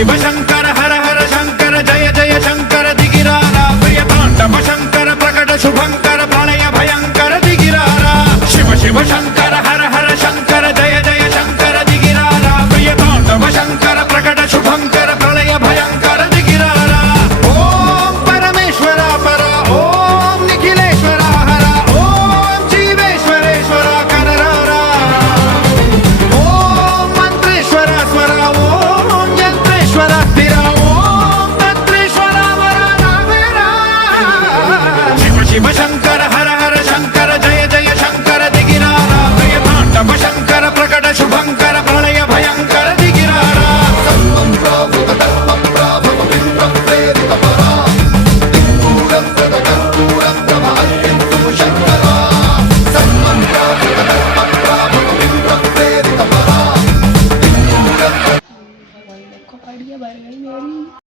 शिव शंकर हर हर शंकर जय जय शंकर दिगिरारा प्रिय तांडव शंकर प्रकट शुभंकर प्रणय भयंकर दिगिरारा शिव शिव शंकर हर हर शंकर जय जय शंकर दिगिरारा प्रिय तांडव शंकर प्रकट शुभंकर प्रणय भयंकर दिगिरारा ओम परमेश्वरा परा ओम निखिलेश्वरा हरा ओम जीवेश्वरेश्वरा कनरारा ओम मंत्रेश्वरा स्वरा ओम यंत्रेश्वरा स्थिरा ओम तंत्रेश्वरा वरा नावेरा शिव शिव शंकर हर हर शंकर जय जय शंकर दिगिरारा प्रिय तांडव शंकर प्रकट शुभंकर प्रणय भयंकर दिगिरारा को पढ़िए बढ़ गई मेरी।